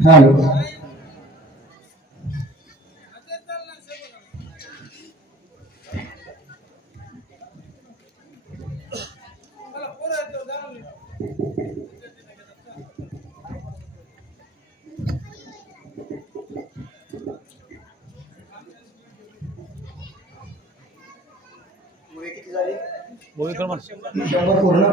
Hello किती झाली? 100 पूर्ण.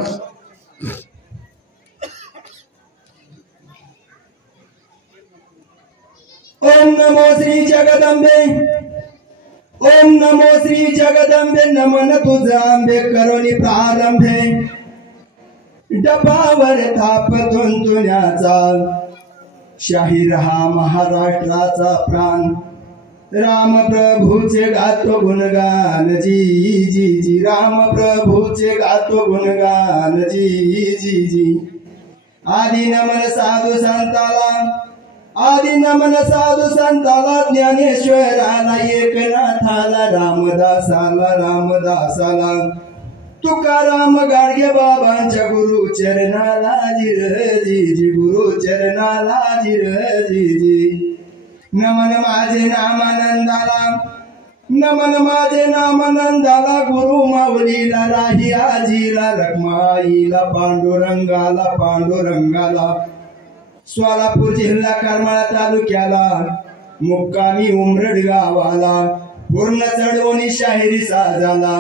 ओम नमो श्री जगदंबे, ओम नमो श्री जगदंबे, नमन तुझा आंबे करोनी प्रारंभे. डबावर थाप तुंतुण्याचा, शाहीर हा महाराष्ट्राचा प्राण. राम प्रभूचे गातो गुणगान जी जी जी, राम प्रभूचे गातो गुणगान जी जी जी. आदि नमन साधू संताला, आदि नमन साधू संताला, ज्ञानेश्वराला एकनाथाला, रामदासाला रामदासाला. तुकाराम गाडगे बाबांच्या गुरु चरणाला जिर जी जी, गुरु चरणाला जिर जी जी. नमन माझे नामानंदाला, नमन माझे नामानंदाला, गुरु माऊलीला, राही आजीला, रखमाईला, पांडुरंगाला पांडुरंगाला. सोलापूर जिल्हा करमाळा तालुक्याला, मुक्कामी उमरड गावाला, पूर्ण चढवणी शाहिरी साजाला.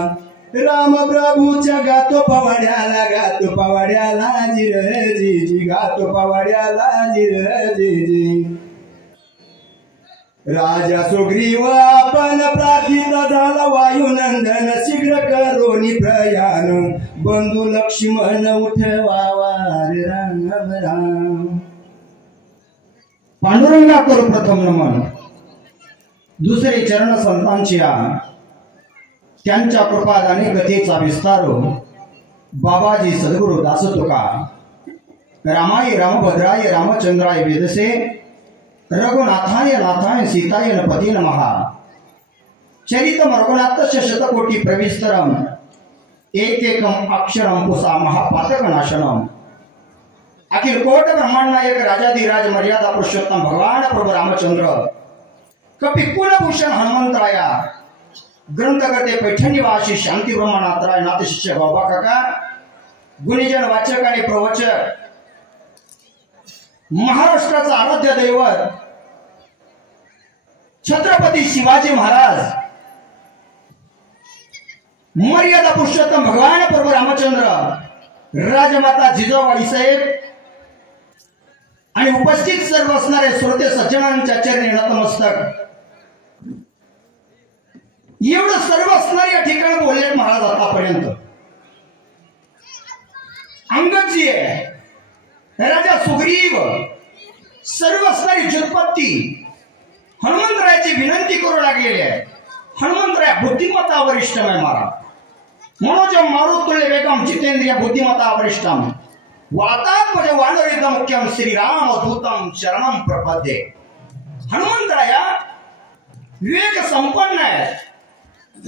राम प्रभूच्या गातो पवाड्याला, गातो पवाड्याला जिर जी जी, गातो पवाड्याला जिर जी जी. राजा सुग्रीव आपण प्रार्थित झाला, वायुनंदन शीघ्र करोनी प्रयाण. बंधू लक्ष्मण उठवावा राम राम. पांडुरंगा करू प्रथम नमन. दुसरे चरण संतांच्या, त्यांच्या कृपादाने गतीचा विस्तार. बाबाजी सद्गुरु दास तुका. रामाय रामभद्राय रामचंद्राय वेदसे, रघुनाथाय नाथाय सीताय पती नमः. चरितम रघुनाथस्य शतकोटी प्रविस्तरम, एकैकम अक्षरम पुसा महापातक नाशनम. अखिल कोट ब्रह्मांड राजाधिराज मर्यादा पुरुषोत्तम भगवान प्रभु रामचंद्र, कपि कुलभूषण हनुमंतराया, ग्रंथकर्ते पैठणनिवासी शांती ब्रह्मनाथराय, नाथ शिष्य बाबा काका, गुणीजन वाचक आणि प्रवचक, महाराष्ट्राचा आराध्य दैवत छत्रपती शिवाजी महाराज, मर्यादा पुरुषोत्तम भगवान प्रभु रामचंद्र, राजमाता जिजाबाई साहेब आणि उपस्थित सर्व असणारे श्रोते सज्जनांच्या चरणी नतमस्तक. एवढं सर्व असणारे या ठिकाणी बोलले महाराज आतापर्यंत. अंगदजी आहे, राजा सुग्रीव, सर्व असणारी जुत्पत्ती हनुमंतरायाची विनंती करू लागलेली आहे. हनुमंतराय बुद्धिमत्ता वरिष्ठम आहे महाराज. मनोजम मारुतुल्य वेगम जितेंद्रिय बुद्धिमत्ता वरिष्ठम, वातात्मज वानरयुद्ध मुख्यम श्रीराम दूतम शरणम प्रपद्ये. हनुमंतराया विवेक संपन्न आहे.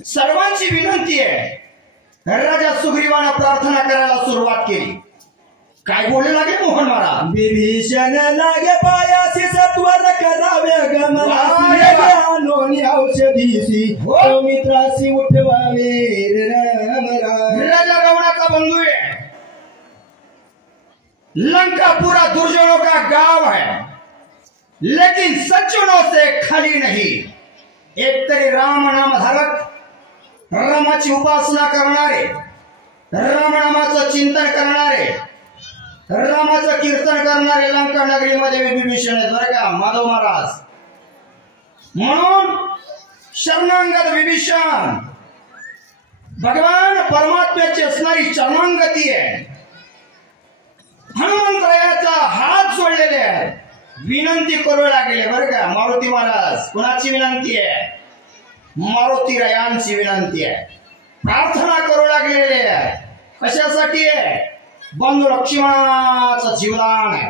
सर्वांची विनंती आहे. राजा सुग्रीवाने प्रार्थना करायला सुरुवात केली. काय बोलू लागले मोहन महाराज? विभीषण लागे पायासी, सत्वर करावे गमनासी, औषधीसी मित्रासी उठवावे राम राम. राजा रावणाचा बंधू आहे. लंका पूरा दुर्जनों का गांव है, लेकिन सज्जनों से खाली नहीं. एक तरी राम नाम धारक, रामाची उपासना करणारे, रामनामाचं चिंतन करणारे, रामाचं कीर्तन करणारे लंका नगरीमध्ये विभीषण आहेत बरं का माधव महाराज. म्हणून शरणांगत विभीषण भगवान परमात्म्याची असणारी चरणांगती आहे. हनुमंतरायाचा हात जोडलेले आहे. विनंती करू लागले बरं का मारुती महाराज. कुणाची विनंती आहे? मारुतीरायांची विनंती आहे. प्रार्थना करू लागलेले आहे. कशासाठी आहे? बंधू लक्ष्मणाचं जीवदान आहे.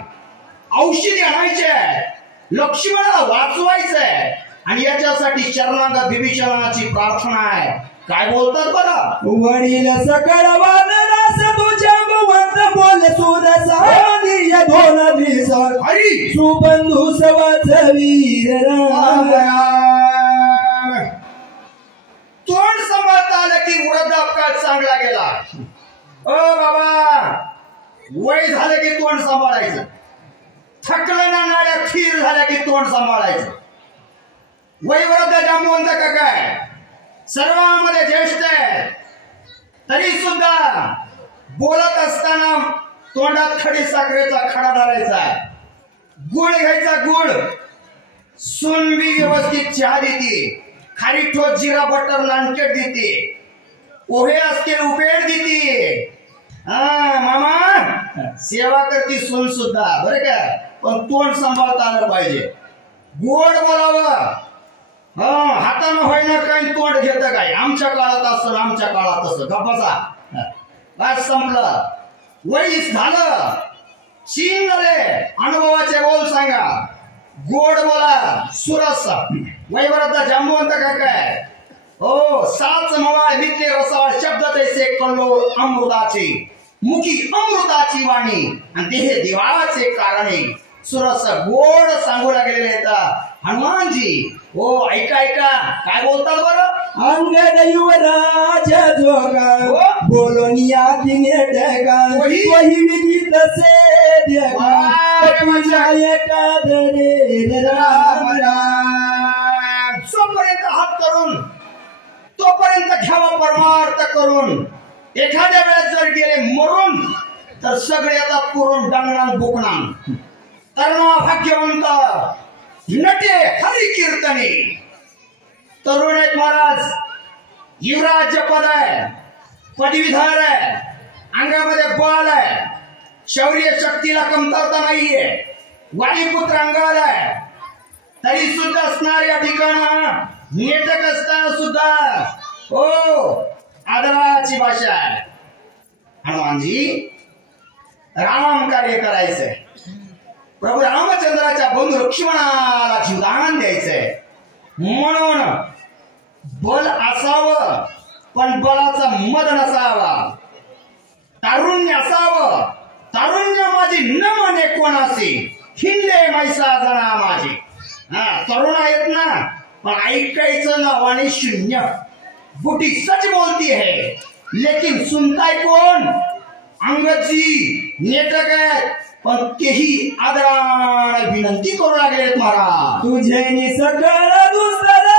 औषधी आणायचे आहे, लक्ष्मणाला वाचवायचं आहे, आणि याच्यासाठी चरणांगत विभीषणाची प्रार्थना आहे. काय बोलतात बरं? वडील सकळ वानरास तुझ्या जांबवंत बोल सुरसानी या दोन दिवसात हरी सुबंधू सवाच वीर राम तोंड सांभाळता आलं की वृद्धापकाळ चांगला गेला. ओ बाबा वय झालं की तोंड सांभाळायचं. थकलं ना नाड्या थीर झाल्या की तोंड सांभाळायचं. वय वृद्ध जांबवंत का काय सर्वांमध्ये ज्येष्ठ आहे तरी सुद्धा बोलत असताना तोंडात खडी साखरेचा खडा धरायचा. गुळ घ्यायचा गुळ. सुनबी व्यवस्थित चहा देते. खारी ठोस जिरा बटर नानकेट देते. पोहे असतील उपेड देते. मामा सेवा करते सून सुद्धा बरं का. पण तोंड सांभाळता आलं पाहिजे. गोड बोलावं. हातानं होईना काही तोंड घेत काय. आमच्या काळात असं आमच्या काळात तसं गप्पाचा बस संपलं. वयस झालं शीन झाले. अनुभवाचे बोल सांगा. गोड बोला सुरस. वैवरता जांबवंत का काय हो साच मवाळ मित्ले रसाळ शब्द तैसे कल्लो अमृताचे मुखी अमृताची वाणी आणि देहे दिवाळाचे कारणे. सुरस गोड सांगू लागलेले आहेत हनुमानजी. हो ऐका ऐका काय बोलतात बरं. अंगद युवराज जोगा बोलोनिया दिने डेगा वही विधी तसे देगा एका दरे राम राम. जोपर्यंत हात करून तोपर्यंत घ्यावा परमार्थ करून. एखाद्या वेळेस जर गेले मरून तर सगळे आता पुरून डांगणान बुकणान. तरुणा भाग्यवंत नटे हरी कीर्तने. तरुण आहेत महाराज. युवराज्य पद आहे. पदवीधर आहे. अंगामध्ये बळ आहे. शौर्य शक्तीला कमतरता नाहीये. वायुपुत्र अंगाला आहे. तरी सुद्धा असणाऱ्या ठिकाणा नेटक असताना सुद्धा हो आदराची भाषा आहे. हनुमानजी राम कार्य करायचंय. प्रभू रामचंद्राच्या बंधू लक्ष्मणाला जीवदान द्यायचंय. म्हणून बल असावं पण बलाचा मद नसावा. तारुण्य असावं. तारुण्य माझी न म्हणे कोणाशी हिंदे मैसा जना माझी. तरुण आहेत ना पण ऐकायचं नावाने शून्य. बुटी सच बोलती है लेकिन सुनताय कोण. अंगजी नेटक आहेत पण तेही आदराने विनंती करू लागलेत महाराज. तुझे नि सकळ दुसरा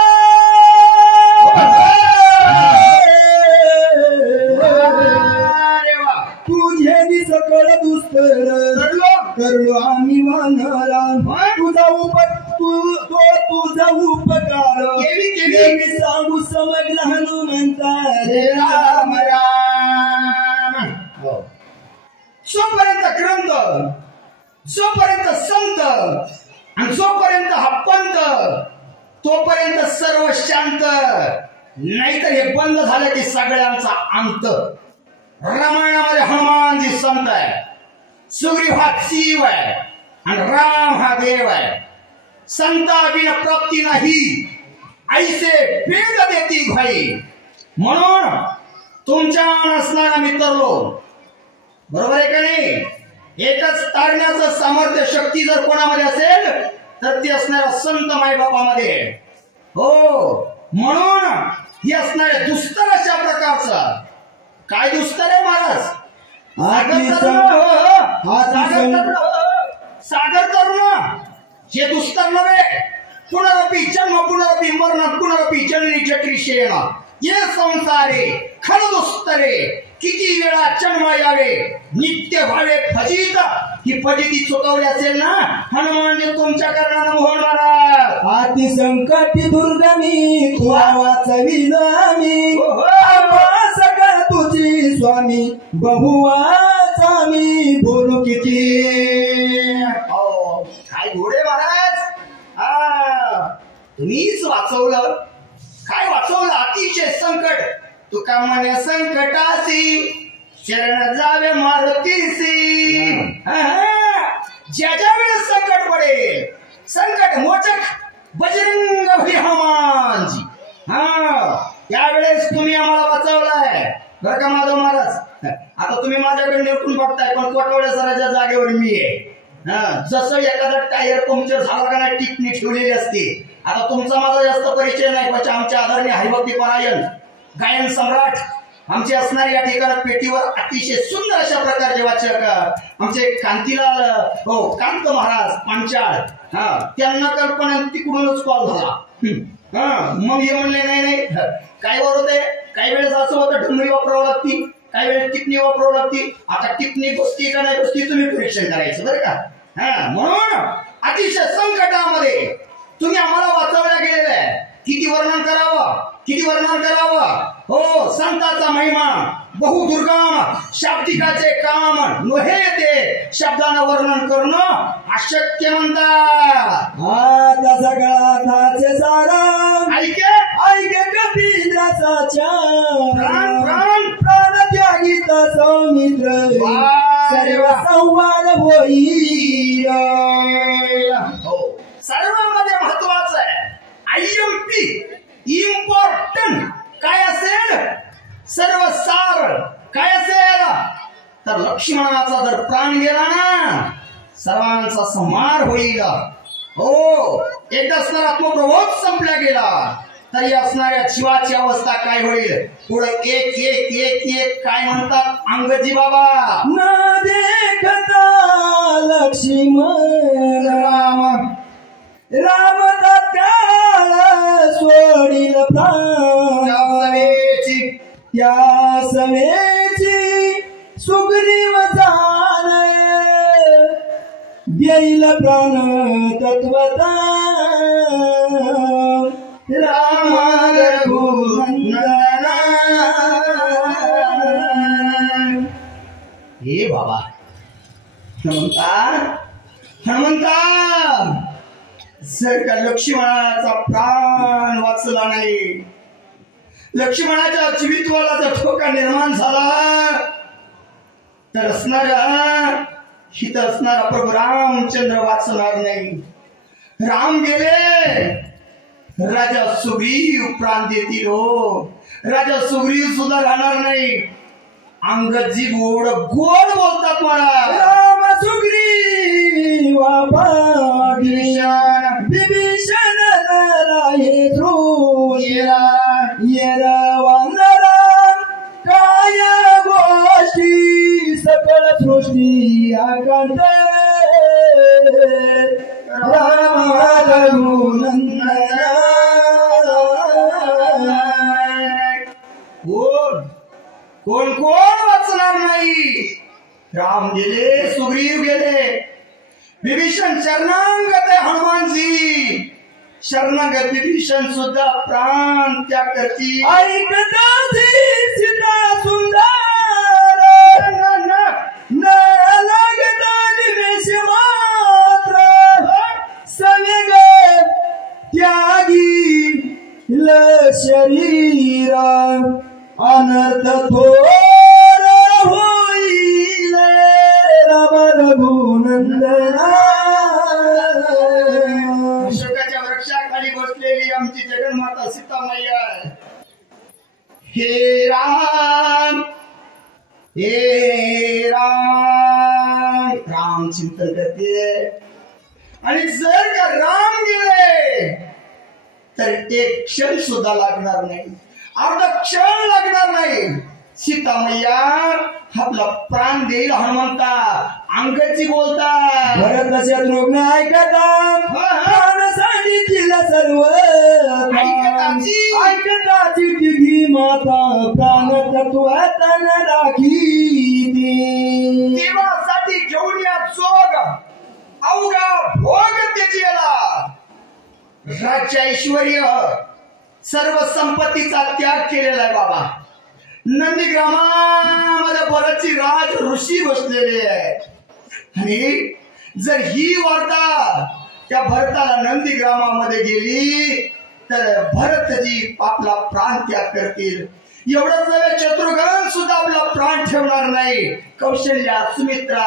तुझे नि सकळ दुसर करलो आम्ही वानरा. तुझा उपकार केवी सांगू समजला हनुमंता रे राम राम. जोपर्यंत ग्रंथ जोपर्यंत संत आणि जोपर्यंत हा पंत तोपर्यंत सर्व शांत. नाहीतर हे बंद झालं की सगळ्यांचा अंत. रामायणामध्ये हनुमानजी संत आहे. सुग्रीव हा शिव आहे आणि राम हा देव आहे. संता बिन प्राप्ती नाही ऐसे वेद देती भाई. म्हणून तुमच्या असणारा मित्रलो बरोबर आहे का नाही. एकच तारण्याचं सामर्थ्य शक्ती जर कोणामध्ये असेल तर ती असणाऱ्या संत मायबापामध्ये हो. म्हणून ही असणाऱ्या दुस्तर अशा प्रकारचं. काय दुस्तर आहे महाराज. सागर तरुण हे दुस्तर नव्हे. पुनरपी जन्म पुनरपी मरण पुनरपी जननी चक्री शेण ये संसारे खल दुस्तरे. किती वेळा जन्म यावे नित्य भावे फजित. ही फजिती चुकवली असेल ना हनुमानजी तुमच्या कारणानं मोहन महाराज. आती संकटी दुर्गमी तू वाचविल आम्ही. सगळ तुझी स्वामी बहुवाचा मी बोलू किती. काय घोडे महाराज. तुम्हीच वाचवलं. काय वाचवलं. अतिशय संकट. तुका म्हणे संकटासी शरण जावे मारुतीसी. ज्या ज्या वेळेस संकट पडेल संकट मोचक बजरंग बली हनुमानजी. त्यावेळेस तुम्ही आम्हाला वाचवलाय बरं का माधव महाराज. आता आता तुम्ही माझ्याकडे निरखून बघताय, पण कोटवड्या सराच्या जागेवर मी आहे. जसं एखादा टायर पंक्चर झाला का नाही टिपणी ठेवलेली असते. आता तुमचा माझा जास्त परिचय नाही, पण आमच्या आदरणीय हरिभक्ती परायण गायन सम्राट आमचे असणारे या ठिकाणी पेटीवर अतिशय सुंदर अशा प्रकारचे वाचक आमचे कांतीलाल कांत महाराज पांचाळ, त्यांना कल्पना तिकडूनच कॉल झाला. मग हे म्हणले नाही काय होते, काही वेळेस असं होतं ढमरी वापरावं लागती, काही वेळेस टिपणी वापरावं लागती. आता टिपणी बसती का नाही बसती तुम्ही परीक्षण करायचं बरं का. म्हणून अतिशय संकटामध्ये तुम्ही आम्हाला वाचवल्या गेलेलं आहे. किती वर्णन करावं, किती वर्णन करावं. हो, संताचा महिमा बहुदुर्गम, शाब्दिकाचे काम नोहे ते शब्दानं वर्णन करणं अशक्य म्हणतात. आता सगळा नाचे सारा ऐके ऐके कपिलाचा प्राण प्राण प्राणत्यागीता सौमित्र सर्व संवाद होईल. सर्वांमध्ये महत्वाचं आहे IMP इम्पॉर्टंट काय असेल, सर्व सार काय असेल, तर लक्ष्मणाचा जर प्राण गेला ना सर्वांचा संहार होईल. हो, एकदा असणारा आत्मप्रबोध संपला गेला तरी असणाऱ्या शिवाची अवस्था काय होईल. पुढे एक एक एक एक काय म्हणतात अंगजी बाबा, न देखता लक्ष्मण राम राम तात्काळ सोडील प्राण त्या सवेची सुग्रीव जाणय देईल प्राण तत्वता राम रघुनंदन. हे बाबा हनुमंता जर का लक्ष्मणाचा प्राण वाचला नाही, लक्ष्मणाच्या जीवितवाला जर धोका निर्माण झाला तर हित असणारा प्रभू रामचंद्र वाचणार नाही. राम गेले, राजा सुग्रीव प्राण देतील. हो, राजा सुग्रीव सुद्धा राहणार नाही. अंगदजी गोड गोड बोलतात मला. राम सुग्रीव विभीषण राये ध्रुव वानरा काय गोष्टी सकळ सृष्टी आकांत राम रघुनंदन. कोण कोण वाचणार नाही. राम गेले, सुग्रीव गेले, विभीषण शरणागत आहे. हनुमानजी शरणागत विभीषण सुद्धा प्राण त्याग करतील. ऐकता सीता सुंदर न लागता निमेष मात्र सवेग त्यागी शरीर अनर्थ थोर होईल राम रघुनंदना. अशोकाच्या वृक्षाखाली बसलेली आमची जगन्माता सीतामैया. हे राम हे राम राम चिंतन करते. आणि जर का राम गेले तर एक क्षण सुद्धा लागणार नाही, अर्धा क्षण लागणार नाही. सीतामैया आपला प्राण देईल. हनुमंता अंगजी बोलतात. भरत शत्रुघ्न ऐकता सांगितलं सर्व ऐकताची तिघी माता प्राण तत्वातन राखी देवासाठी घेऊन या जोग अवघा भोग त्याला राज्य ऐश्वर्य सर्व संपत्तीचा त्याग केलेला आहे. बाबा नंदीग्रामामध्ये बरेचसे राज ऋषी बसलेले आहेत. आणि जर ही वार्ता त्या भरताला नंदीग्रामामध्ये गेली तर भरतजी आपला प्राण त्याग करतील. एवढंच नव्हे, शत्रुघ्न सुद्धा आपला प्राण ठेवणार नाही. कौशल्या, सुमित्रा,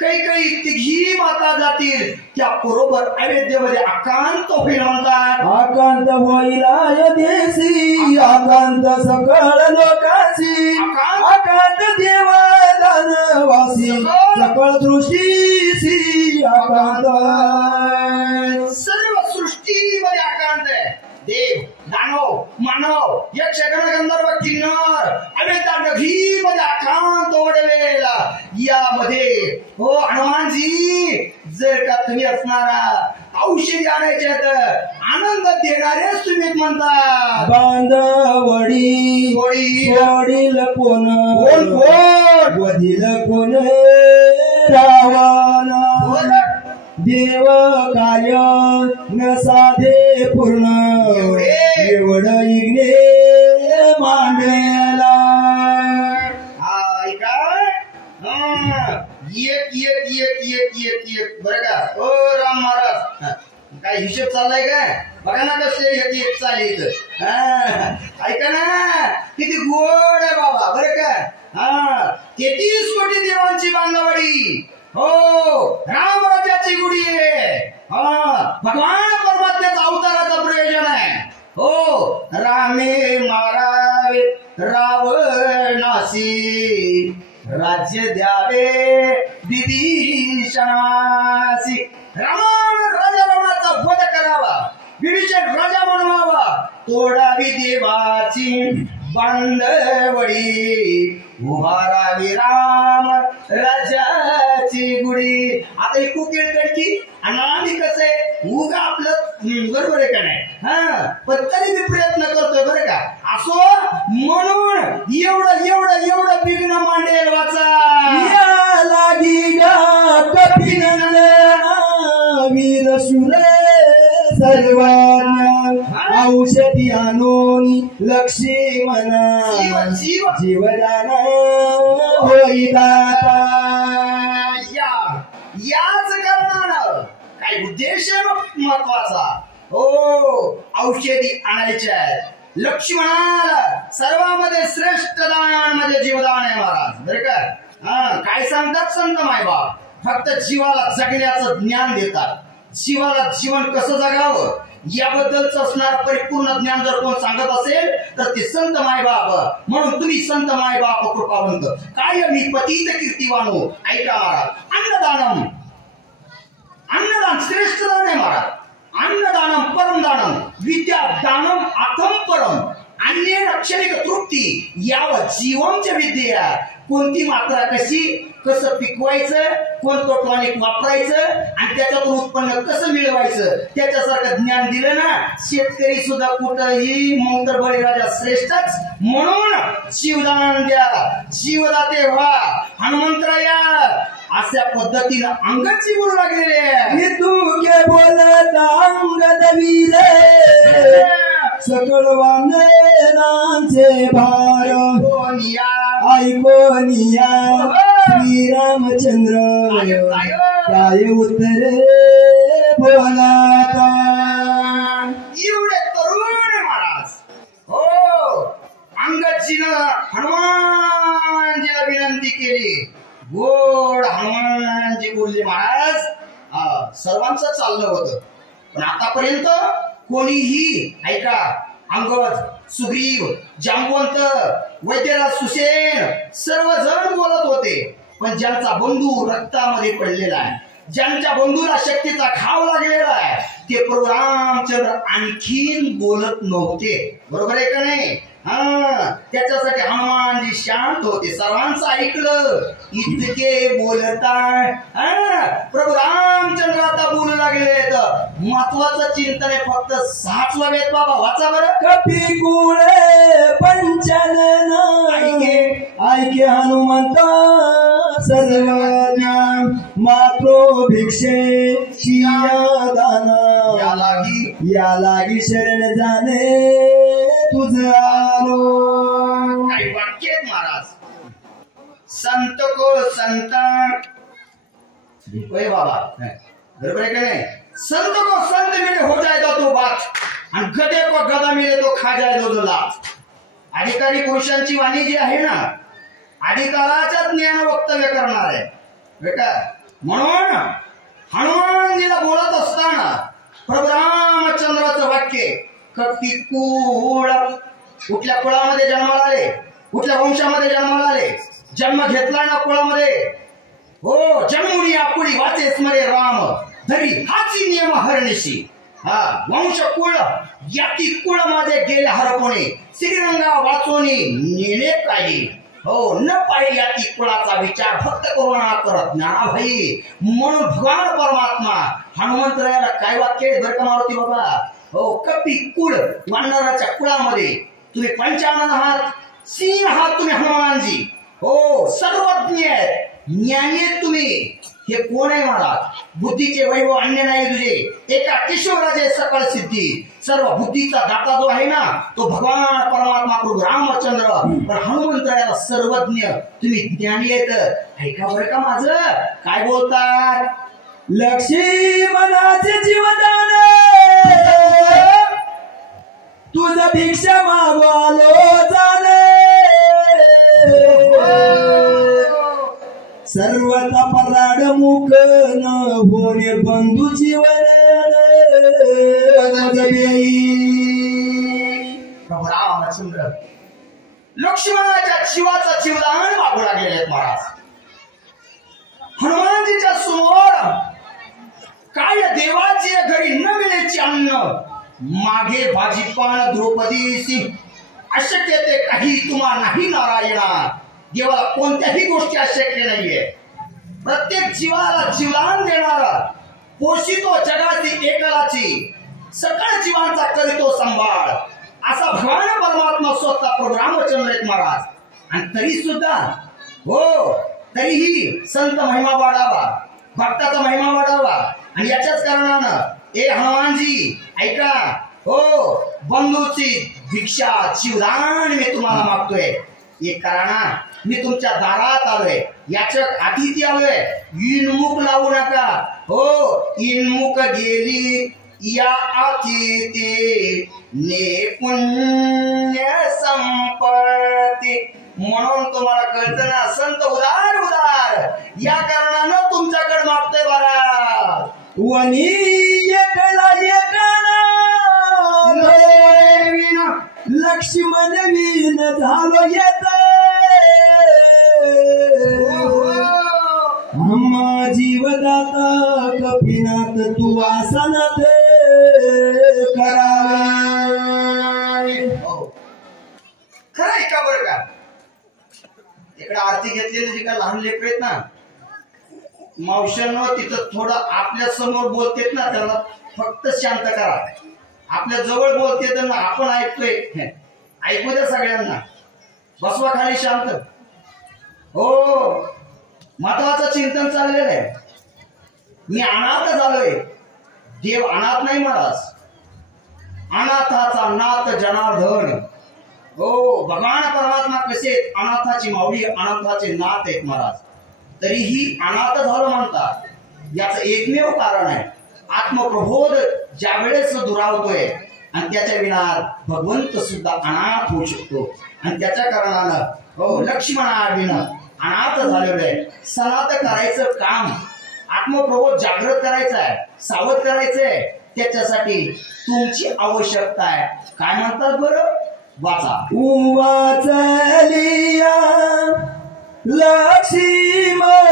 काही तिघी माता जातील. त्या बरोबर अयोध्येमध्ये आकांत होईल म्हणतात. आकांत होईल अयोध्येसी आकांत सकळ लोकांची आकांत देव दानवासी सकळ दृष्टीसी आकांत सर्व सृष्टीमध्ये आकांत आहे. देव दानव मानव यक्ष गंधर्व किन्नर अवेता नभीमध्ये आकांत ओढवेला यामध्ये हो हनुमानजी जर का तुम्ही असणारा औषधी आणायचे आनंद देणारेच तुम्ही म्हणता. बांधवडी वडील कोण वधील कोण रावण देव कार्य न साधे पूर्ण एवढ इग्ने मांडला. ऐका एक बरं का ओ राम महाराज काय हिशोब चाललाय काय बघा ना कसले एक चालीत. ऐका ना किती गोड आहे बाबा बरं का. 33 कोटी देवांची बांधवडी हो रामराजाची गुढी आहे. भगवान परमात्म्याचा अवताराचा प्रयोजन आहे. हो रामे मारावे रावणासी राज्य द्यावे विभीषणासी. राजा रावणाचा वध करावा विभीषण राजा बनवावा तोडावी देवाची बांधवडी उभारावी राम राजाची गुढी. आता ही कुकीळ कडकी आणि आम्ही कसं आहे उगा आपलं बरोबर आहे का नाही पण तरी मी प्रयत्न करतोय बरं का. असो म्हणून एवढं विघ्न मांडेल वाचा या लागी गा कपिल वीर सुर सर्वांना औषधी आणून लक्ष्मणा जीवदाना होई दाता. याच कारणानं काय उद्देश महत्वाचा हो औषधी आणायच्या आहेत. लक्ष्मणाला सर्वांमध्ये श्रेष्ठ दान म्हणजे जीवदान आहे महाराज बरं का. काय सांगतात संत मायबाप फक्त जीवाला जगण्याचं ज्ञान देतात. जीवाला जीवन कसं जगावं याबद्दलच असणार परिपूर्ण ज्ञान जर कोण सांगत असेल तर ते संत मायबाप. म्हणून तुम्ही संत मायबाप कृपावंत काय मी पतित कीर्तिवानो. ऐका महाराज अन्नदान श्रेष्ठ दान आहे महाराज. अन्नदानम परम दानम विद्या दानम आत्म परम अन्य क्षणिक तृप्ती याव जीवनच्या विद्या. कोणती मात्रा कसं पिकवायचं कोणतं टॉनिक वापरायचं आणि त्याच्यातून उत्पन्न कसं मिळवायचं त्याच्यासारखं ज्ञान दिलं ना शेतकरी सुद्धा कुठंही मग तर बळीराजा श्रेष्ठच. म्हणून जीवदान द्या जीवदाते व्हा हनुमंतराया अशा पद्धतीनं अंगची बोलू लागलेले आहे. तू के बोलत अंगद वीरे सकळ वानरांचे भार ऐकोनिया श्रीरामचंद्र काय उत्तरे बोलाता. एवढे तरुण महाराज हो अंगदजीनं हनुमानजीला विनंती केली. गोड हनुमानजी बोलले महाराज सर्वांचं चाललं होतं पण आतापर्यंत कोणीही ऐका अंगद सुग्रीव जांबवंत वैद्यराज सुसेन सर्वजण बोलत होते पण ज्यांचा बंधू रक्तामध्ये पडलेला आहे ज्यांच्या बंधूला शक्तीचा खाव लागलेला आहे ते प्रभू रामचंद्र आणखीन बोलत नव्हते. बरोबर आहे का नाही. त्याच्यासाठी हनुमानजी शांत होते. सर्वांचं ऐकलं इतके बोलताय प्रभू रामचंद्र आता बोलू लागले. महत्वाचं चिंतन आहे फक्त 6 वेद बाबा वाचा बरं. कपी कुळे पंचानन ऐके हनुमंत सर्वज्ञ मात्रो भिक्षे दान या लागी शरण जाणे तुझ आलो. काही वाक्य आहेत महाराज. संत को संत बाबा बरोबर आहे का नाही. संत को संत मिले हो जाएगा तो बात आणि गधे को गधा मिले तो खा जाएगा तो लात. अधिकारी पुरुषांची वाणी जी आहे ना अधिकाराचं ज्ञान वक्तव्य करणार आहे बेटा. म्हणून हनुमानजीला बोलत असताना प्रभू रामचंद्राचं वाक्य कपी कुळ कुठल्या कुळामध्ये जन्माला आले कुठल्या वंशामध्ये जन्माला आले जन्म घेतला ना कुळामध्ये, हो जन्मुनी आपुडी वाचे स्मरे राम, धरी हाची नियम हरणीशी. हा वंश कुळ याती कुळ माझे गेले हरपणे, श्रीरंगा वाचोनी नेणे काही. हो न पाहिजे याती कुळाचा विचार, भक्त करुणा करत ज्ञानाभाई. म्हणून भगवान परमात्मा हनुमंतरायाला काय वाक्य आहे बरं का मारुती बाबा. हो कपी कुळ वानराच्या कुळामध्ये तुम्ही पंचानन आहात, सिंह आहात तुम्ही हनुमानजी. हो सर्वज्ञ ज्ञानी तुम्ही. हे कोण आहे महाराज? बुद्धीचे वैभव अन्य नाही तुझे, एका किशोराचे सकळ सिद्धी. सर्व बुद्धीचा दाता जो आहे ना तो भगवान परमात्मा प्रभू रामचंद्र. पण हनुमंतरायाला सर्वज्ञ तुम्ही ज्ञानी आहेत. ऐका बरं का माझं काय बोलतात. लक्ष्मणाचे जीवदान तुझं भिक्षा मागवालो जाणे, सर्वता पराड मुख न होणे बंधू जीवन. प्रभू रामचंद्र लक्ष्मणाच्या जीवाचा जीवदान मागू लागलेले महाराज. हनुमानजीच्या समोर काय देवाचे घरी न मिळेचे अन्न, मागे भाजीपान द्रौपदीसी. अशक्य ते काही तुम्हा नाही नारायणा. देवाला कोणत्याही गोष्टी अशक्य नाहीये. प्रत्येक जीवाला जीवदान देणारा, पोषितो जगाची एकलाची, सकळ जीवांचा करीतो सांभाळ, असा भगवान परमात्मा स्वतः प्रभू रामचंद्र आहेत महाराज. आणि तरी सुद्धा हो तरीही संत महिमा वाढावा, भक्ताचा महिमा वाढावा. आणि याच्याच कारणानं ए हनुमानजी ऐका, हो बंधूची भिक्षा जीवदान मी तुम्हाला मागतोय. एक करा, मी तुमच्या दारात आलोय, याच्या अतिथी आलोय. इनमुख लावू नका. हो इनमुख गेली या अतिथी ने पुण्य संपत्ती. म्हणून तुम्हाला कळतं ना संत उदार उदार, या कारणानं तुमच्याकडे मागतोय बरा. वनी एकला एकला लक्ष्मण वीन झालो येत, आम्हा जीवदाता कपिनाथ तू आसनात करावे. खरं आहे का बरं का. इकडे आरती घेतलेली जी का लहान लेकर आहेत ना मावशांवर, तिथं थोडं आपल्या समोर बोलतेत ना त्याला फक्त शांत करा. आपल्या जवळ बोलते तर ना आपण ऐकतोय, ऐकू द्या सगळ्यांना. बसवा खाली शांत. हो महत्वाचं चिंतन चाललेलं आहे. मी अनाथ झालोय. देव अनाथ नाही महाराज, अनाथाचा नाथ जनार्दन. हो भगवान परमात्मा कसे आहेत, अनाथाची माऊली अनाथाचे नाथ आहेत महाराज. तरीही अनाथ झालं म्हणतात, याचं एकमेव कारण आहे आत्मप्रबोध ज्या वेळेस दुरावतोय आणि त्याच्या विना भगवंत सुद्धा अनाथ होऊ शकतो. आणि त्याच्या कारणानं हो लक्ष्मणाविना अनाथ झालेलं आहे. सनात करायचं काम, आत्मप्रबोध जागृत करायचं आहे, सावध करायचंय. त्याच्यासाठी तुमची आवश्यकता आहे. काय म्हणतात बरं वाचा. वाचलिया लक्ष्मण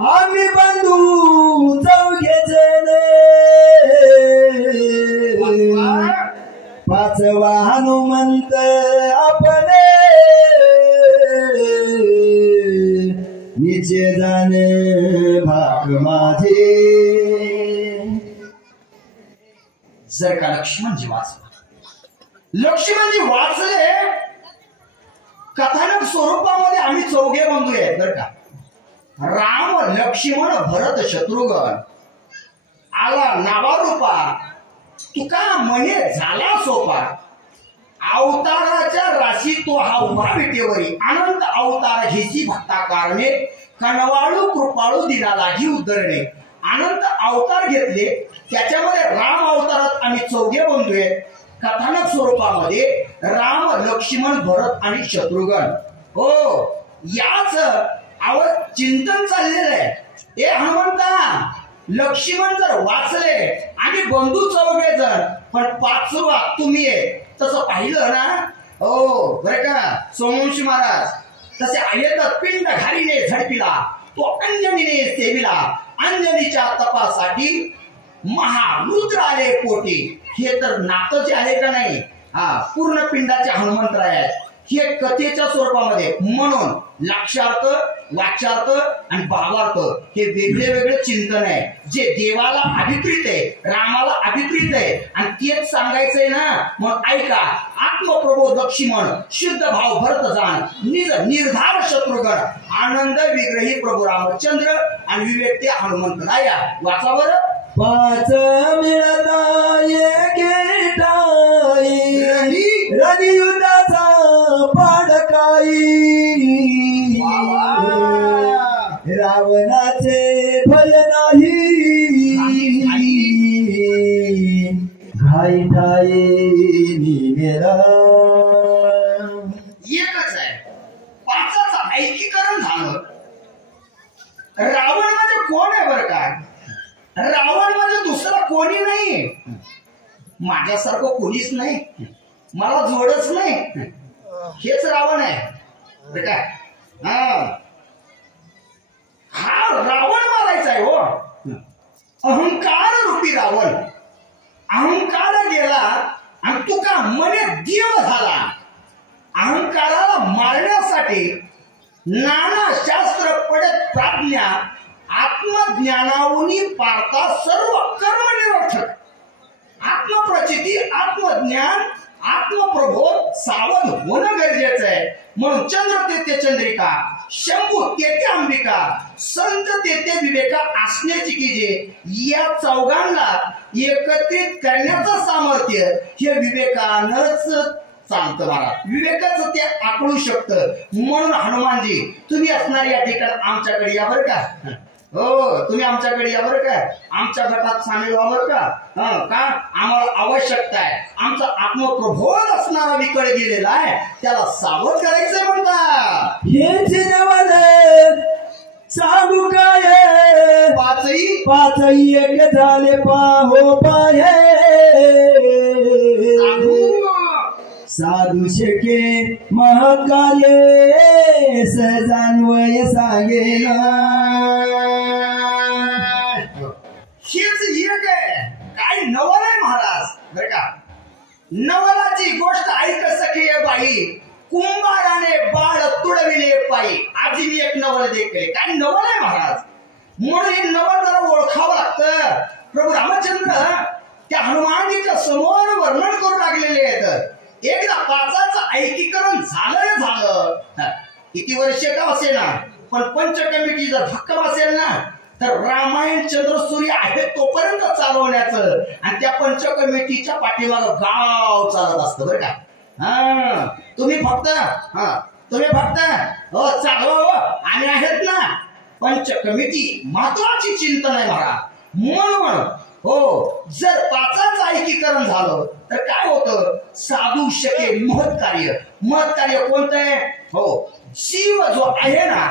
आम्ही बंधू चौघे जण, पाचवा हनुमंत आपण निचे जाणे भाग माझे. जर का लक्ष्मणजी वाचले कथानक स्वरूपामध्ये आम्ही चौघे बंधू आहेत बरं का. राम लक्ष्मण भरत शत्रुघ्न आला नावारूपा, तुका म्हणे झाला सोपा. अवताराच्या राशी तो हा उभा विटेवरी, अनंत अवतार घेसी भक्ता कारणे, कणवाळू कृपाळू दिना लागी उद्धरणे. अनंत अवतार घेतले, त्याच्यामध्ये राम अवतारात आम्ही चौघे बंधू आहेत. कथानक स्वरूपामध्ये राम लक्ष्मण भरत आणि शत्रुघ्न. हो याच चिंतन चाललेलं आहे. ए हनुमंता, लक्ष्मण जर वाचले आणि बंधू चौघे जण, पण पाचवा तुम्ही आहे. तसं पाहिलं ना हो बरं का सोमवंशी महाराज तसे आहेत पिंड घालीने झडपिला तो अंजनीने सेविला अंजनीच्या तपासाठी महारुद्र आले पोटी. हे तर नातं जे आहे का नाही पूर्ण पिंडाचे हनुमंतराय आहेत. हे कथेच्या स्वरूपामध्ये म्हणून लक्षार्थ वाच्यार्थ आणि भावार्थ हे वेगळे वेगळे चिंतन आहे जे देवाला अभिप्रीत आहे रामाला अभिप्रीत आहे आणि तेच सांगायचंय ना. मग ऐका आत्मप्रभो लक्ष्मण शुद्ध भाव भरत जाण निज निर्धार शत्रुघ्न आनंद विग्रही प्रभू रामचंद्र आणि विवेक ते हनुमंतराया. वाचा बरं. पाच मिळता रनियुद्धाचा पाडकाई रावणाचे भय नाही घाई ठाई निमेरा. एकच आहे पाचाचं ऐकीकरण झालं. रावण म्हणजे कोण आहे बरं का. रावण म्हणजे दुसरा कोणी नाही. माझ्यासारखं कोणीच नाही मला जोडच नाही हेच रावण आहे का. हा रावण मारायचा आहे हो. अहंकार रूपी रावण. अहंकार गेला आणि तुका मने देव झाला. अहंकाराला मारण्यासाठी नाना शास्त्र पडत प्राज्ञा आत्मज्ञानावनी पारता सर्व कर्म निरर्थक. आत्मप्रचिती आत्मज्ञान आत्मप्रबोध सावध होणं गरजेचं आहे. म्हणून चंद्र तेथे चंद्रिका शंभू तेथे अंबिका संत तेथे विवेका असण्याची की जे या चौघांना एकत्रित करण्याचं सामर्थ्य हे विवेकानंच चालतं. मला विवेकाचं ते आकळू शकतं. म्हणून हनुमानजी तुम्ही असणार या ठिकाणी आमच्याकडे या बरं का. हो तुम्ही आमच्याकडे या बरं का. आमच्या गटात सामील व्हा बरं का. का आम्हाला आवश्यकता आहे. आमचा आत्मप्रबोध असणारा विकळ गेलेला आहे त्याला सावध करायचंय म्हणता. हेच नवल सांगू काय पाचही एक झाले पाहो पाहे साधू शके महत्कार्य सजान्वय सांगेला. हेच एक आहे काय नवल आहे महाराज बरं का. नवलाची गोष्ट ऐक सखे बाई कुंभाराने बाळ तुडविले पायी. आधी मी एक नवल देखील काय नवल आहे महाराज. म्हणून हे नवल जरा ओळखावं लागतं. प्रभू रामचंद्र त्या हनुमानजीच्या समोर वर्णन करू लागलेले आहेत. एकदा पाचाचं ऐकीकरण झालं किती वर्ष का असेल ना पण पंचकमिटी जर भक्कम असेल ना तर रामायण चंद्रसूर्य आहे तोपर्यंत चालवण्याचं आणि त्या पंचकमिटीच्या पाठीमागं गाव चालत असतं बरं का. तुम्ही फक्त हो चालवा आणि आहेत ना पंचकमिटी महत्वाची चिंतन आहे महाराज. म्हणून हो जर पाचाचं ऐकीकरण झालं तर काय होतं साधू शके महत्कार्य कोणतं आहे. हो जीव जो आहे ना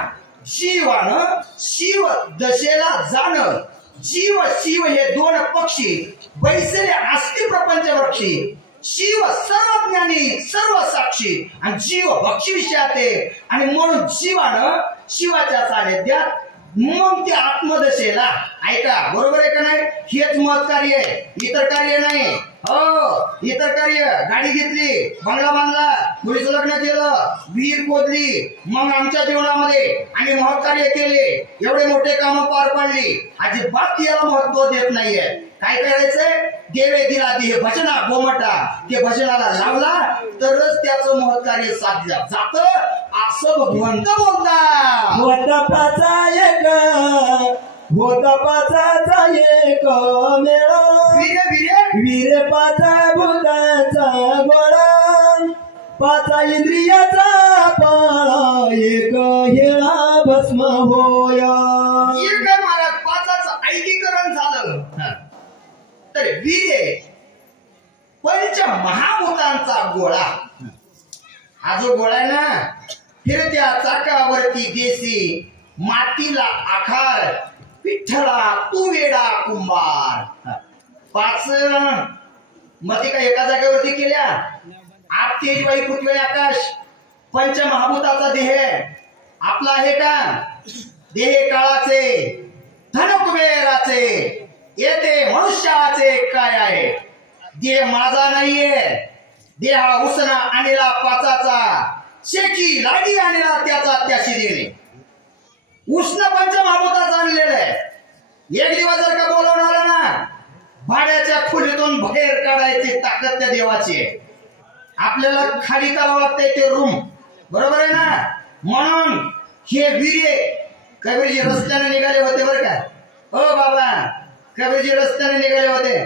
जीवानं शिव दशेला जाणं. जीव शिव हे दोन पक्षी बैसले असती प्रपंच वृक्षी. शिव सर्वज्ञानी सर्व साक्षी आणि जीव भक्षी विषयात आहे. आणि म्हणून जीवानं शिवाच्या सानिध्यात मग ते आत्मदशेला ऐका बरोबर आहे का नाही. हेच महत्कार्य आहे इतर कार्य नाही. हो इतर कार्य गाडी घेतली बंगला बांधला मुलीचं लग्न केलं विहीर खोदली मग आमच्या जीवनामध्ये आम्ही महत्कार्य केले एवढे मोठे काम पार पाडली. अजिबात याला महत्व देत नाहीये. काय करायचंय देवे दिला देह भजना गोमटा ते भजनाला लावला तरच त्याचं महत्कार्य साधलं जात असं भगवंत बोलता. होता पाचाचा एक मेळा वीर पाचा भूताचा गोळा पाचा इंद्रियाचा पाळा एक हेळा भस्म होया. काय महाराज पाचाचं ऐकीकरण झालं तर वीर पंच महाभूतांचा गोळा. हा जो गोळा आहे ना फिरत्या चाकावरती देसी मातीला आखार विठ्ठला तू वेडा कुंभार. पाच मती का एका जागेवरती केल्या आप तेज वायू पृथ्वी आणि आकाश पंचमहाभूताचा देह आपला आहे का? देह काळाचे धन कुबेराचे येते मनुष्याचे काय आहे? देह माझा नाहीये. देहा उसना आणला पाचाचा शेकी लाडी आणला त्याचा त्याशी देणे. उष्ण पंचमहाभूताचा आणलेलं आहे. एक दिवस जर का बोलवून आला ना भाड्याच्या खोलीतून बाहेर काढायची ताकद त्या देवाची आहे. आपल्याला खाली करावं लागतंय ते रूम, बरोबर आहे ना? म्हणून हे वीर्य कबीरजी रस्त्याने निघाले होते बरं का. ओ बाबा, कबीरजी रस्त्याने निघाले होते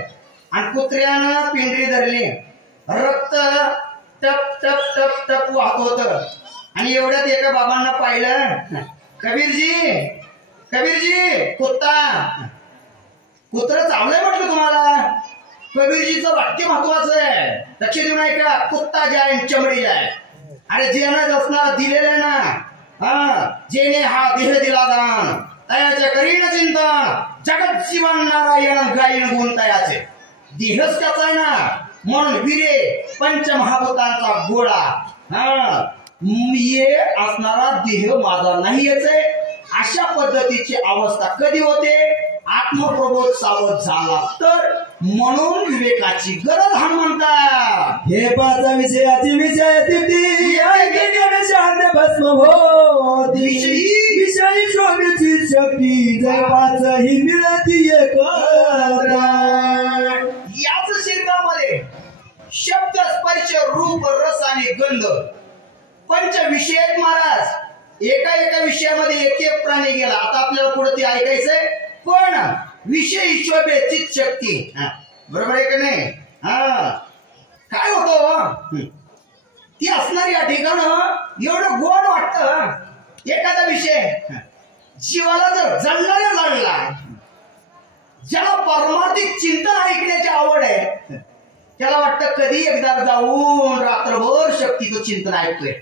आणि कुत्र्यानं पिंजरी धरली. रक्त टप टप टप टप वाहत होत आणि एवढ्यात एका बाबांना पाहिलं. कबीरजी कबीरजी कुत्र चावलंय म्हटलं तुम्हाला. कबीरजीचं वाक्य महत्वाचं आहे, लक्ष देऊन ऐका. कुत्ता जाय चमडी जाय. अरे जेनं असणार दिलेलं ना, जेने हा देह दिला दान तयाच्या करीन चिंतन जगत जीवन नारायण गायन गुण तयाचे. देहच त्याचा आहे ना. म्हणून वीरे पंचमहाभूतांचा गोळा ये असणारा देह माझा नाही याचे. अशा पद्धतीची अवस्था कधी होते? आत्मप्रबोध सावध झाला तर. म्हणून विवेकाची गरज हनुमंता. हे पाच विषयाची विषय भस्म होती विषयी शोभेची शक्ती जर पाच ही मिळती एक. याच शरीरामध्ये शब्द स्पर्श रूप रस आणि गंध पंच विषय आहेत महाराज. एका एका विषयामध्ये एक एक प्राणी गेला. आता आपल्याला पुढे ते ऐकायचंय. पण विषय शोभे चित्त शक्ती, बरोबर आहे का नाही? काय होतं ती असणारी या ठिकाणं एवढं गोड वाटतं. एखादा विषय जीवाला जर जळला ज्याला परमार्थिक चिंतन ऐकण्याची आवड आहे त्याला वाटतं कधी एकदा जाऊन रात्रभर शक्तीचं चिंतन ऐकतोय,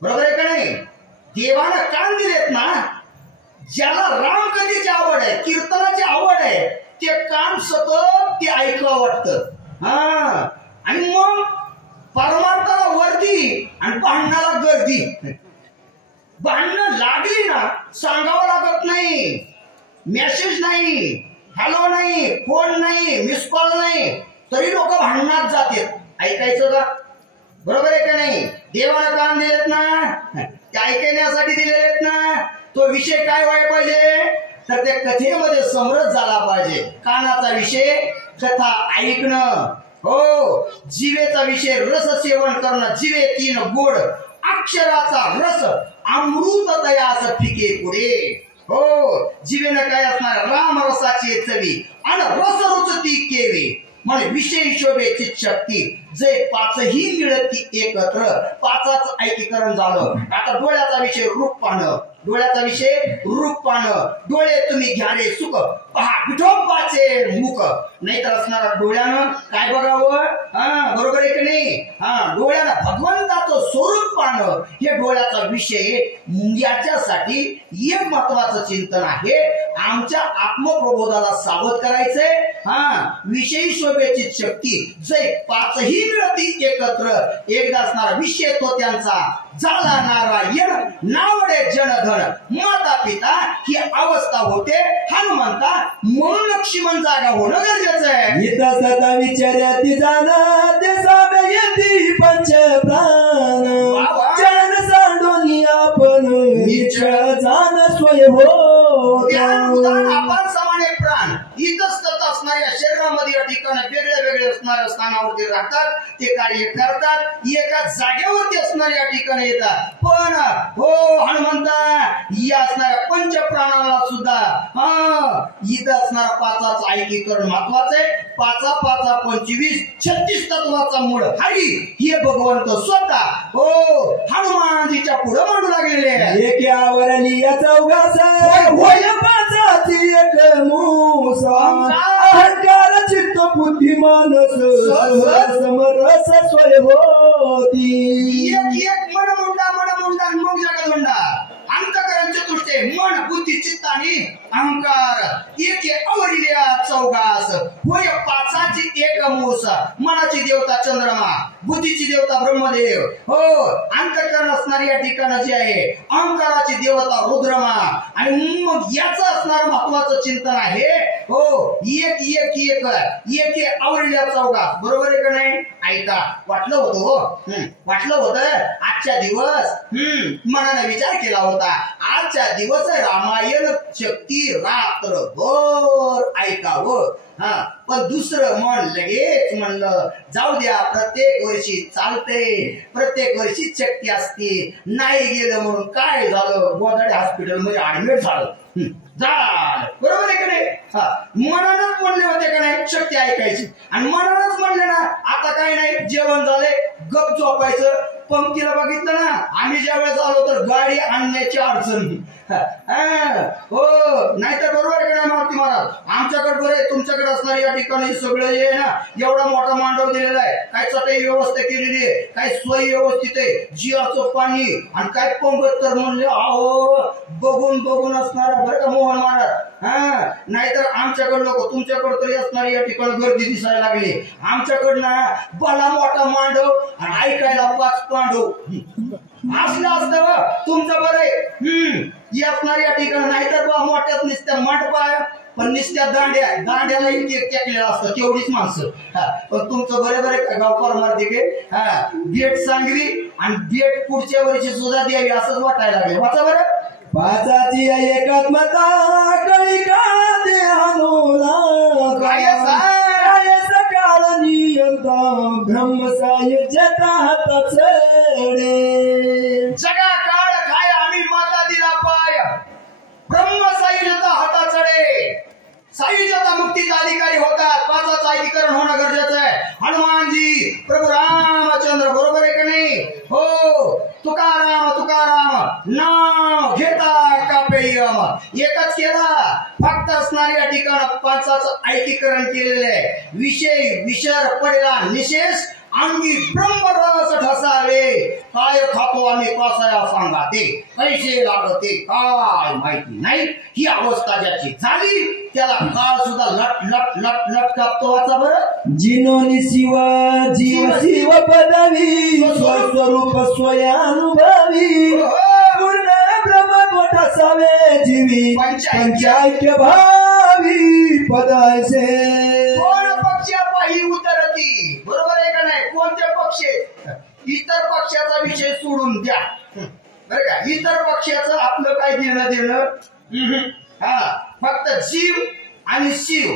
बरोबर आहे का नाही? देवानं कान दिलेत ना. ज्याला रामकथेची आवड आहे, कीर्तनाची आवड आहे, ते कान सतत ते ऐकावं वाटतं. आणि मग परमार्थाला वर्दी आणि भांडणाला गर्दी. भांडणं लागली ना सांगावं लागत नाही. मेसेज नाही, हॅलो नाही, फोन नाही, मिस कॉल नाही, तरी लोक भांडणात जातात. ऐकायचं का? बरोबर आहे का नाही? देवानं कान दिलेत ना, ते ऐकण्यासाठी दिलेले आहेत ना. तो विषय काय व्हायला पाहिजे? तर त्या कथेमध्ये समरस झाला पाहिजे. कानाचा विषय कथा ऐकणं. हो, जिवेचा विषय रस सेवन करणं. जिवे तीन गोड अक्षराचा रस अमृत तयास फिके पुढे. हो, जिवेनं काय असणार? राम रसाची चवी आणि रस रुचती केवी. म्हणजे विषय शोभेची शक्ती जे पाचही मिळती एकत्र. पाचाच ऐकीकरण झालं. आता डोळ्याचा विषय रूप पाहणं. डोळ्याचा विषय रूप पाहणं. डोळे तुम्ही घ्याले सुख पहा विठोबाचे मुख. नाहीतर असणारा डोळ्यानं काय बघावं? बरोबर आहे की नाही? डोळ्यानं भगवंताचं स्वरूप पाहणं हे डोळ्याचा विषय. याच्यासाठी एक महत्वाचं चिंतन आहे. आमच्या आत्मप्रबोधाला सावध करायचंय. विषयी शोभेची शक्ती जे पाचही मिळती एकत्र. एकदा असणारा विषय तो त्यांचा झाला नारायण नावडे जनधन माता पिता ही अवस्था होते हनुमंता. म्हणून लक्ष्मण जागा होणं गरजेचं आहे. इथं सदा विचार्याती जाणं ते सामे येती पंच प्राण. चरण सांडोनी आपण निश्चळ जाण स्वय हो. आपण समाने प्राण इतस्तत असणाऱ्या शरीरामध्ये या ठिकाणी वेगळ्या वेगळ्या असणाऱ्या स्थानावरती राहतात. ते कार्य करतात. एका जागेवरती असणाऱ्या या ठिकाणी येतात. पण हो हनुमंता या असणाऱ्या पंच प्राणाला सुद्धा इथं असणारा पाचाचं ऐकीकरण महत्वाचं आहे. पाचा पाचा 25 36 तत्वाचा मूळ हरी हे भगवंत स्वतः हो हनुमानजीच्या पुढे मांडू लागलेले आहे. एकावरली या चौघास होय पाचाची एक मूस. अहंकार चित्त बुद्धी मानस समरस स्वय होती. एक एक मन मुंडा मग जगत म्हणा. अंतकरण चतुष्टे मन बुद्धी चित्त आणि अहंकार एक अवरिल्या चौगास होय पाचाची एक मूस मनाची देवता चंद्रमा बुद्धीची देवता ब्रह्मदेव हो अंतःकरण असणारी या ठिकाणी जी आहे अहंकाराची देवता रुद्रमा आणि मग याचं असणारं महत्वाचं चिंतन आहे हो एक एक एक एक एक आवडल्या चौगास बरोबर आहे का नाही ऐका वाटलं होतं हो वाटलं होतं आजच्या दिवस मनाने विचार केला होता आजच्या दिवस रामायण शक्ती रात्रभर ऐकावं पण दुसरं मन लगेच म्हणलं जाऊ द्या प्रत्येक वर्षी चालते प्रत्येक वर्षी शक्ती असते नाही गेलं म्हणून काय झालं गोदाडे हॉस्पिटल मध्ये ऍडमिट झालं झालं बरोबर आहे का नाही मनानच म्हणले होते का नाही शक्ती ऐकायची आणि मनानच म्हणले ना आता काय नाही जेवण झाले गप झोपायचं पंक्तीला बघितलं ना आम्ही ज्या वेळेस आलो तर गाडी आणण्याची अडचण हो नाहीतर बरोबर आहे का नाही मारुती महाराज आमच्याकडे बरे तुमच्याकडे असणारे या ठिकाणी सगळं हे ना एवढा मोठा मांडव दिलेला आहे काय चटई व्यवस्था केलेली आहे काय सोय व्यवस्थित आहे जियाचं पाणी आणि काय पंगत तर म्हणले अहो बघून बघून असणारा बरं का मोहन महाराज नाहीतर आमच्याकडे लोक तुमच्याकडे तरी असणारी या ठिकाणी गर्दी दिसायला लागली आमच्याकडनं भला मोठा मांडव आणि ऐकायला 5 पांडव असलं असतं तुमचं बरं आहे असणार या ठिकाणी नाहीतर बा मोठ्यात निसत्या मंडपा पण निसत्या दांड्याला टेकलेलं असतं तेवढीच माणसं पण तुमचं बरोबर आहे गाव परमार्थिक भेट सांगवी आणि भेट पुढच्या वर्षी सुद्धा द्यावी असंच वाटायला लागले वाचा बरं पाचाची एकात्मता कळी काढे हनुला काय सकाळ नियंता ब्रह्मसायुज्यता हातात जगा काळ काय आम्ही माता दिला पाय ब्रह्मसायुज्यता हातात चढे सायुज्यता मुक्तीचा अधिकारी होतात पाचाचं ऐकीकरण होणं गरजेचं आहे हनुमानजी प्रभू रामचंद्र बरोबर आहे का नाही हो तुकाराम तुकाराम नाम घेता कापेयम एकच केला फक्त असणाऱ्या ठिकाण पाचाचं ऐकीकरण केलेलं आहे विषय विसर पडला निशेष अंगी ब्रह्मरस ठसावे काय खातो आम्ही कसाया सांगा ते पैसे लागते काय माहिती नाही ही अवस्था ज्याची झाली त्याला काळ सुद्धा लट लट लट लट कापतो वाचा बरं जिनोनी शिव जीव शिव पदवी स्वस्वरूप स्वयानुभवी पूर्ण ब्रह्म ठसावे जीवी पंचायक्य भावी पदायसे कोण पक्ष पायी उतरती बरोबर आहे का नाही कोणत्या पक्ष इतर पक्षाचा विषय सोडून द्या बरं का इतर पक्षाचं आपलं काय देणं फक्त जीव आणि शिव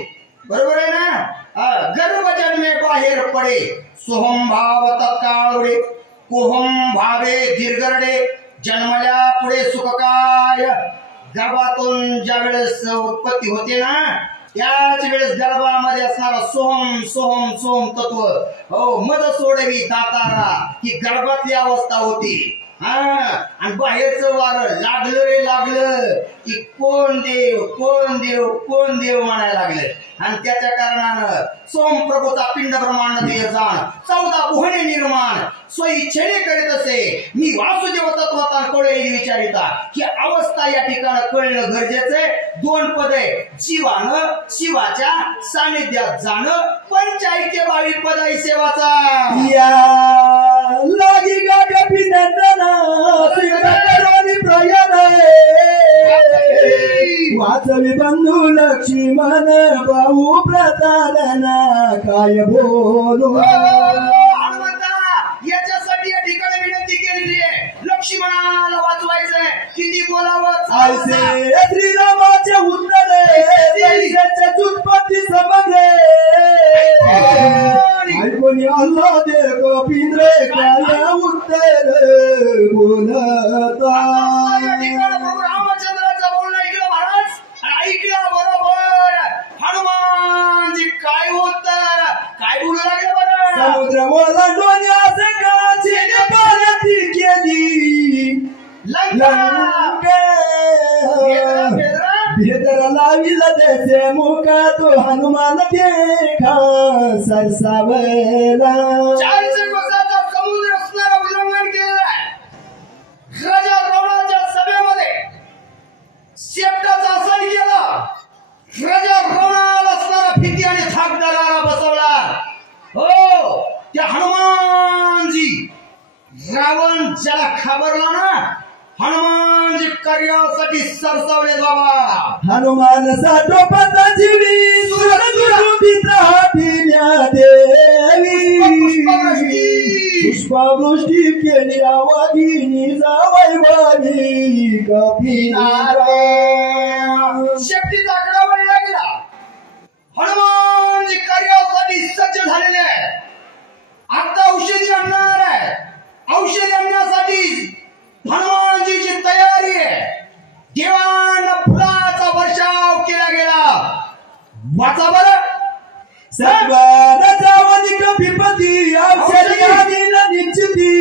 बरोबर आहे ना गर्भजन्मे बाहेर पडे सोहम भाव तत्काळ कोहम भावे दीर्घरडे जन्मल्या पुढे सुख काय गर्भातून ज्या वेळेस उत्पत्ती होते ना त्याच वेळेस गर्भामध्ये असणारा सोहम सोहम सोहम तत्व हो मद सोडवी दातारा ही गर्भातली अवस्था होती आणि बाहेरचं वार लागलं रे लागलं की कोण देव कोण देव कोण देव म्हणायला लागले आणि त्याच्या कारणानं सोम प्रभूचा पिंड ब्रह्मांड देह जाण 14 भुवने निर्माण स्वइच्छेने करीत असे मी वासुदेव तत्वता कळेली विचारिता ही अवस्था या ठिकाणी कळणं गरजेचं आहे 2 पदे जीवानं शिवाच्या सानिध्यात जाणं पंचायत्य 22 पदाई सेवाचा या लागी गागा पिनंदना सिंहकरोनी प्रयाण वाचवी बंधू लक्ष्मण भाऊ प्रतारणा काय बोलू याच्यासाठी या ठिकाणी विनंती केलेली आहे लक्ष्मणाला वाचवायचंय किती बोलावं ऐसे श्रीरामाचे उत्तरे पैशाच्या चुटपटी समजले ऐकून अल्लाह दे गोपिंद्रे काय उत्तर बोलता या ठिकाणी प्रभू रामचंद्राचं बोलणं ऐकलं महाराज ऐकलं बरोबर हनुमानजी काय उत्तर काय बोलू लागले बरं समुद्र ओलांडून सकाळची पाण्याची केली लंका भेदर लाविला त्याचे मुका तो हनुमान देखा सरसावला 40 कोसाचा समुद्र असणारा उल्लंघन केलेला आहे राजा रावणाच्या सभेमध्ये शेपटाचा आसन केला राजा रावणाला असणारा कार्यासाठी सरसावले बाबा. हनुमान साठोपंता जीवी सुरगुरुमित्र हातील्या देवी पुष्पवृष्टी केली वाघिनी जावई वाणी कपिनारे. शेपटीचा आकडा वळला गेला. हनुमान कार्यासाठी सज्ज झालेले आहे. आता औषधी आणणार आहे. औषधी आणण्यासाठी हनुमानजीची तयारी आहे. देवांना फुलाचा वर्षाव केला गेला. वाचा बरं. सत्वाचा वनी कपिपती औषधी आणीला निश्चिती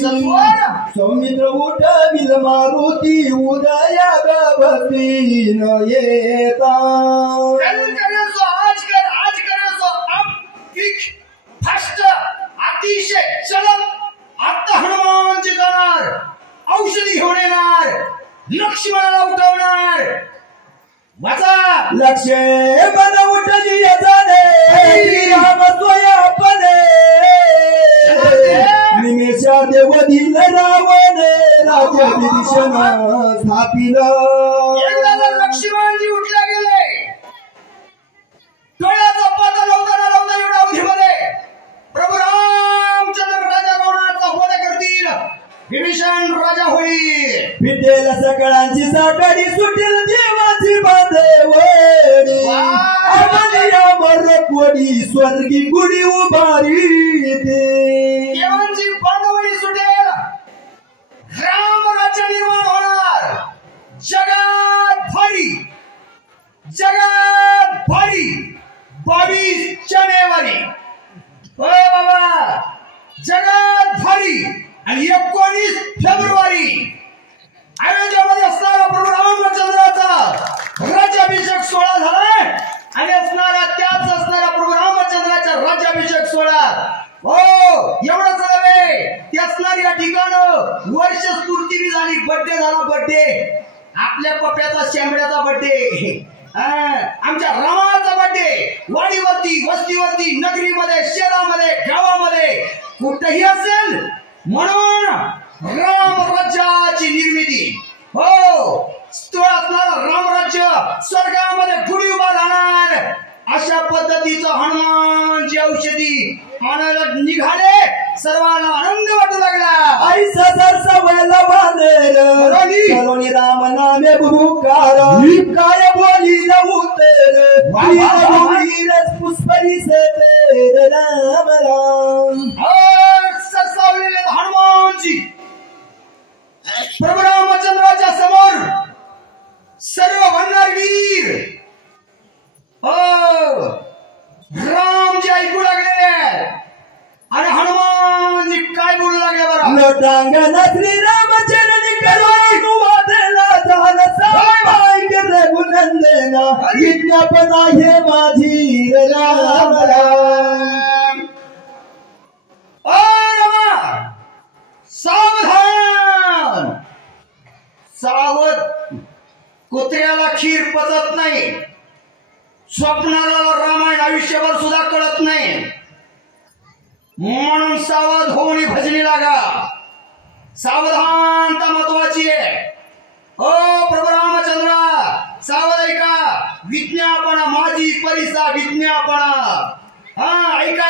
सौमित्र उठविल मारुती उदया भक्ती न येता. आज करायचो अब क्विक फास्ट अतिशय चलत. आता हनुमानजी जाणार. औषधी घेऊन येणार. लक्ष्मणाला उठवणार. वाचा. लक्ष्य बन उठली जाणे राम स्वयंपणे निमेषा देवधील रावणे राजा विभीषण स्थापिल. लक्ष्मणजी उठला गेले. डोळ्याचा पता लावता एवढ्या अवधीमध्ये प्रभू रामचंद्र राजा रावणाचा वध करतील. विभीषण राजा होईल. विटेल सगळ्यांची साकडी सुटेल देवाची बांधवडी कोडी स्वर्गी गुढी उभारी देवांची बांधवडी सुटेल. राम राज्य निर्माण होणार. जगात भारी 22 जानेवारी. हो बाबा. जगात भारी. आणि 19 फेब्रुवारी अयोध्येमध्ये असणारा प्रभू रामचंद्राचा राज्याभिषेक सोहळा झालाय. आणि त्याच असणारा प्रभू रामचंद्राचा राज्याभिषेक सोहळा. हो एवढंच नव्हे. ती असणारी या ठिकाणं वर्षस्फूर्ती झाली. बर्थडे झाला. बर्थडे आपल्या पप्याचा शेंबड्याचा बर्थडे. आमच्या रामाचा बर्थडे. वाडीवरती वस्तीवरती नगरीमध्ये शहरामध्ये गावामध्ये कुठेही असेल. म्हणून राम राज्याची निर्मिती. हो स्थळ असणारा रामराज्य स्वर्गामध्ये गुढी उभा राहणार. अशा पद्धतीचं हनुमानची औषधी आणायला निघाले. सर्वांना आनंद वाटू लागला. आई सदर सवयला बांधेल राम नामे गुरुकार काय बोली नव्हते पुष्परी से राम राम. सरसावलेले हनुमानजी प्रभू रामचंद्राच्या समोर सर्व भंडार वीर रामजी ऐकू लागलेले. आणि हनुमानजी काय बोलू लागले बरं. लोटांगण श्रीरामचरणी करून वादला झाला सामायिक रघुनंदना विज्ञापना हे माझी राम राम. सावधान. सावध. कुत्र्याला खीर पचत नाही. स्वप्नाला रामायण आयुष्यभर सुद्धा कळत नाही. म्हणून सावध होऊन भजनी लागा. सावधानता महत्वाची आहे. ओ प्रभू रामचंद्रा सावध ऐका. विज्ञापना माझी परिसा विज्ञापना. ऐका.